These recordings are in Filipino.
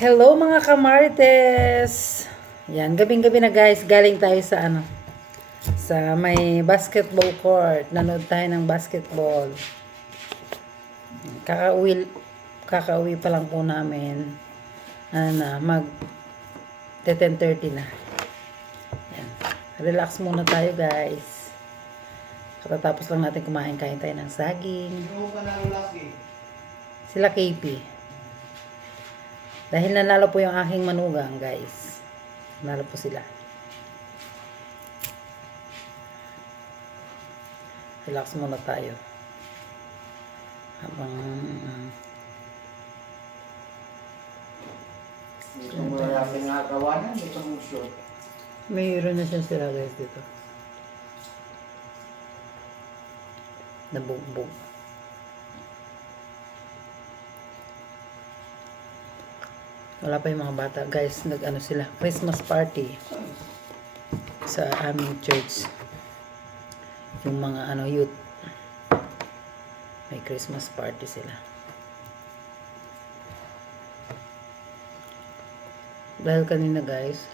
Hello mga kamarites! Yan, gabing-gabi na guys, galing tayo sa ano, sa may basketball court. Nanood tayo ng basketball. Kakauwi, kakauwi pa lang po namin. Ano na, mag 10.30 na. Yan. Relax muna tayo guys. Katatapos lang natin kumain, kain tayo ng saging. Nalulaki? Sila KP. Dahil nanalo po yung aking manugang, guys. Nanalo po sila. Relax muna tayo. Habang Ito mo na lang nakawanan, ito mo short. mayroon na siya sila guys dito. Nabugbog. Wala pa yung mga bata. Guys, nag-ano sila. Christmas party. Sa aming church. Yung mga ano youth. May Christmas party sila. Dahil kanina guys,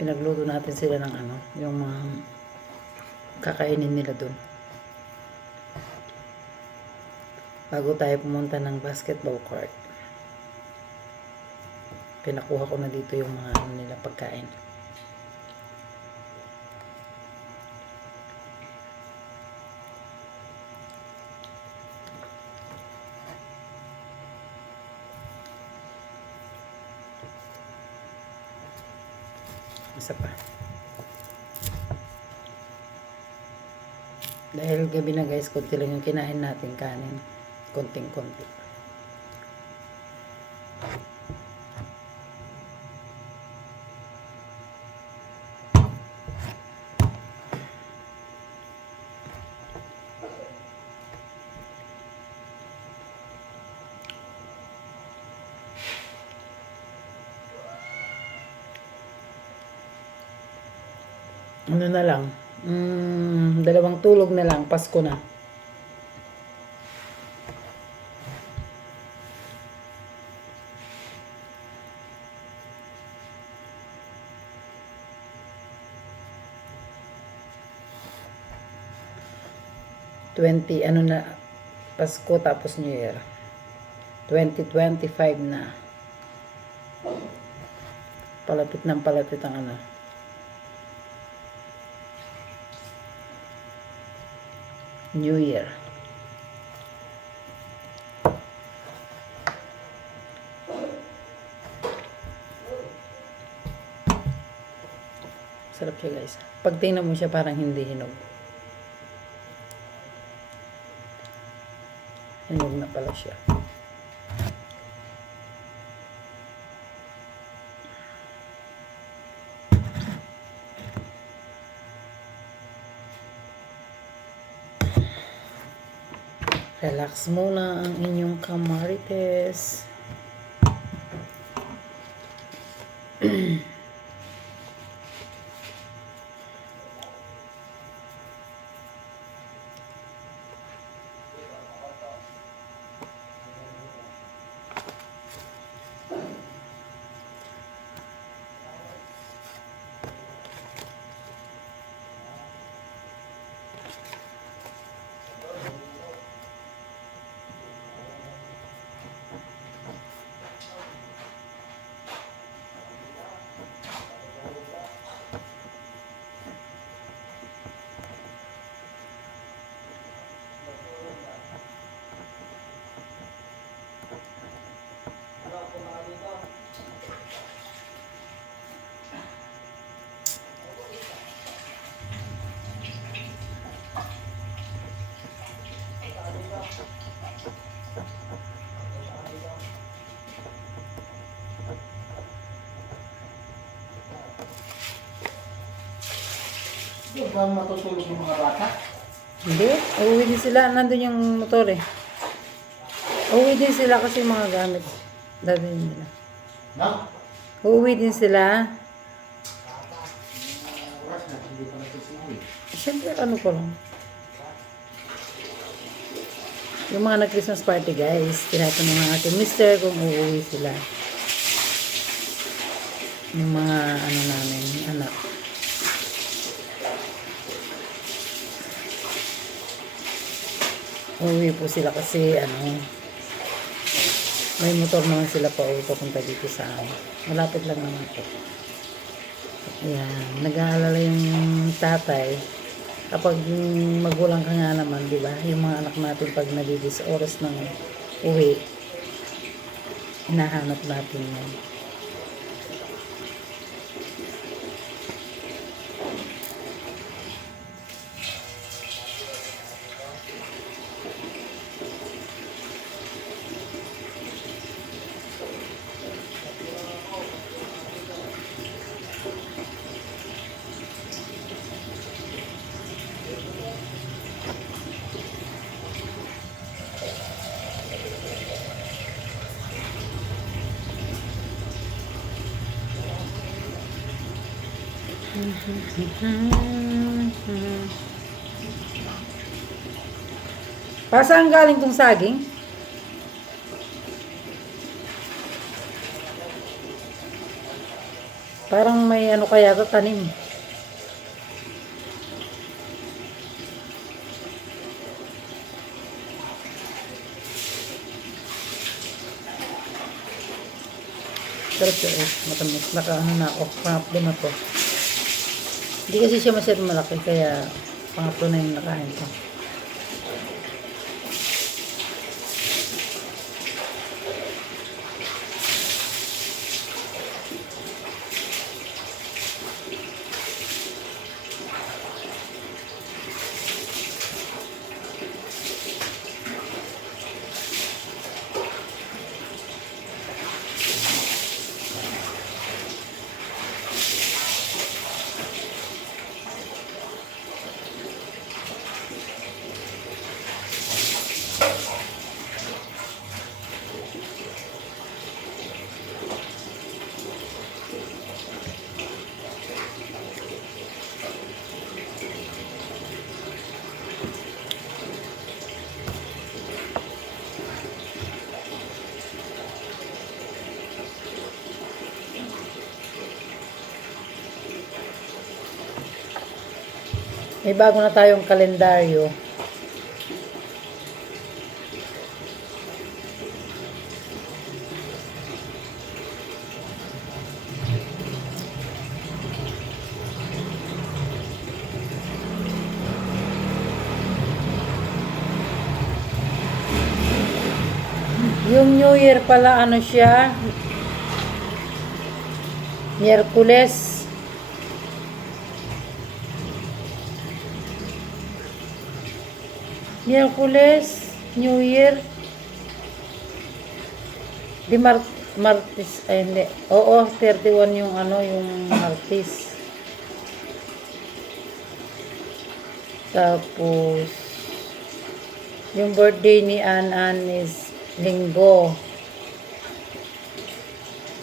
pinagluto natin sila ng ano, yung mga kakainin nila doon. Bago tayo pumunta ng basketball court. Pinakuha ko na dito yung mga ano nila pagkain. Isa pa. Dahil gabi na guys, konti lang yung kinain natin kanin. Konting-konti. Ano na lang? Mm, dalawang tulog na lang. Pasko na. Twenty, ano na, Pasko tapos New Year. 2025 na. Palapit ng palapit ang ano. New Year. Sarap siya guys. Pag tingnan mo siya parang hindi hinog. Hinog na pala siya. Relax muna ang inyong kamarites. Di ba matutulog yung mga bata? Hindi. Uuwi din sila. Nandun yung motor eh. Uuwi din sila kasi mga gamit. Dadalhin nila. No? Uuwi din sila. Oras na, hindi pa natutuloy. Siyempre, ano ko lang. Yung mga nag-Christmas party, guys, tinatanong ng ating mister kung uuwi sila. Yung mga ano namin, anak. Uwi po sila kasi ano, may motor naman sila pa uwi papunta dito sa amin. Malapit lang naman po. Ayan, nag-aalala yung tatay. Kapag magulang ka nga naman, di ba? Yung mga anak natin pag nagigis oras ng uwi, hinahanap natin yan. Pa saan galing tong saging? Parang may ano kaya to tanim. Sarap siya eh. Matamis. Naka ano na ako. Pangatlo. Hindi kasi siya masyadong malaki. Kaya pangatlo na yung nakain ko. May bago na tayong kalendaryo. Yung New Year pala ano siya? Miyerkules. Miyerkules, New Year. Di Mar Martis, ay hindi. Oo, 31 yung ano, yung Martis. Tapos, yung birthday ni Ann is Linggo.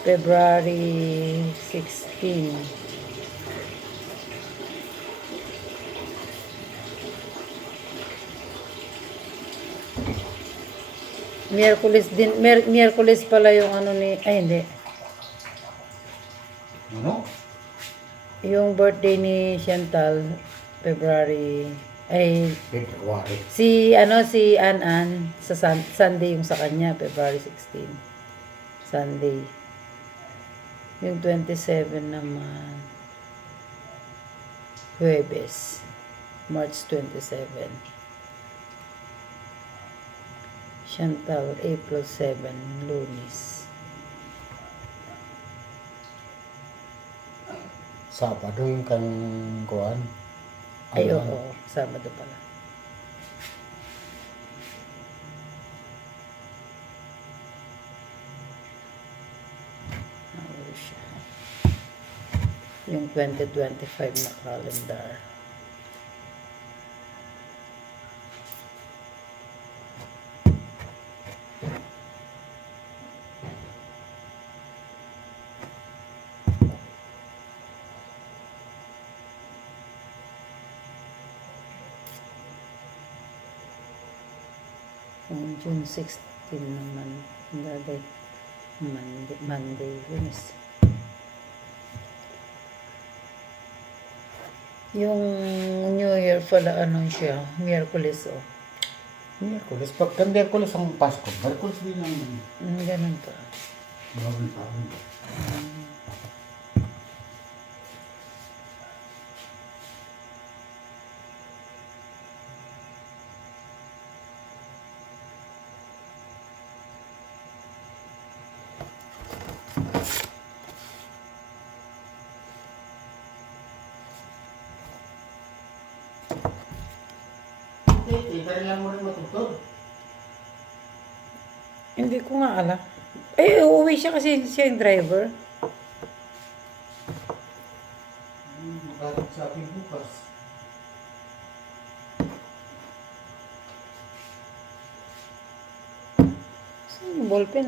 February 16. Miyerkules din, Mer Miyerkules pala yung ano ni, ay hindi. Ano? Yung birthday ni Chantal, February, ay, February. si, ano, si An An, sa sun, Sunday yung sa kanya, February 16. Sunday. Yung 27 naman, Huwebes, March 27. Chantal, April 7, Lunes. Sabado yung kan kuan. Ay, Ano? oo, Sabado pala. Yung 2025 na calendar. Yung June 16 naman. Dati Monday, Monday, Lunes. Yung New Year pala, ano siya? Miyerkules, oh. Miyerkules? Pagka Miyerkules ang Pasko. Miyerkules din ang... Hmm, ganun pa. Ganun pa. Iba rin lang mo rin matutod. Hindi ko nga alam. Eh, uuwi siya kasi siya yung driver. Hmm, Magalit sa akin bukas. Saan yung ballpen?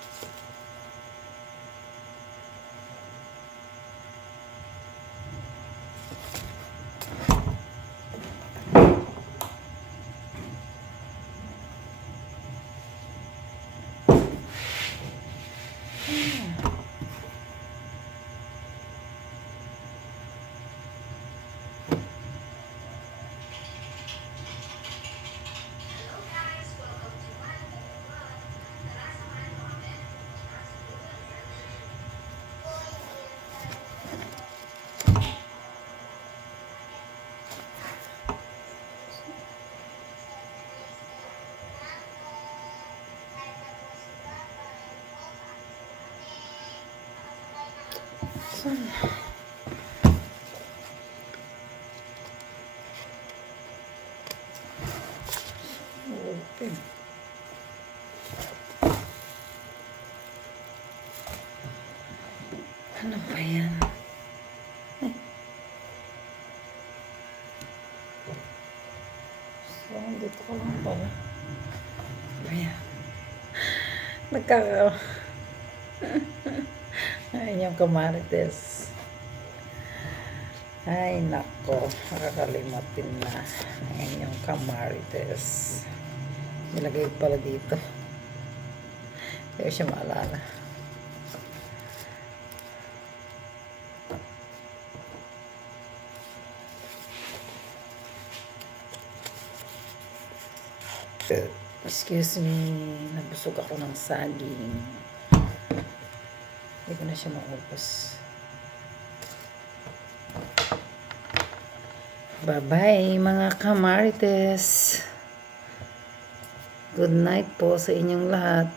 Saan? Ballpen. Ano ba yan? Eh. So, dito ko lang pala. Ayan. Nagkaka... Ayun yung kamarites. Ay, nako. Nakakalimutin na. Ayun yung kamarites. Nilagay pala dito. Hindi siya maalala. Excuse me. Nabusog ako ng saging. Hindi ko na siya maubos. Bye-bye mga kamarites. Good night po sa inyong lahat.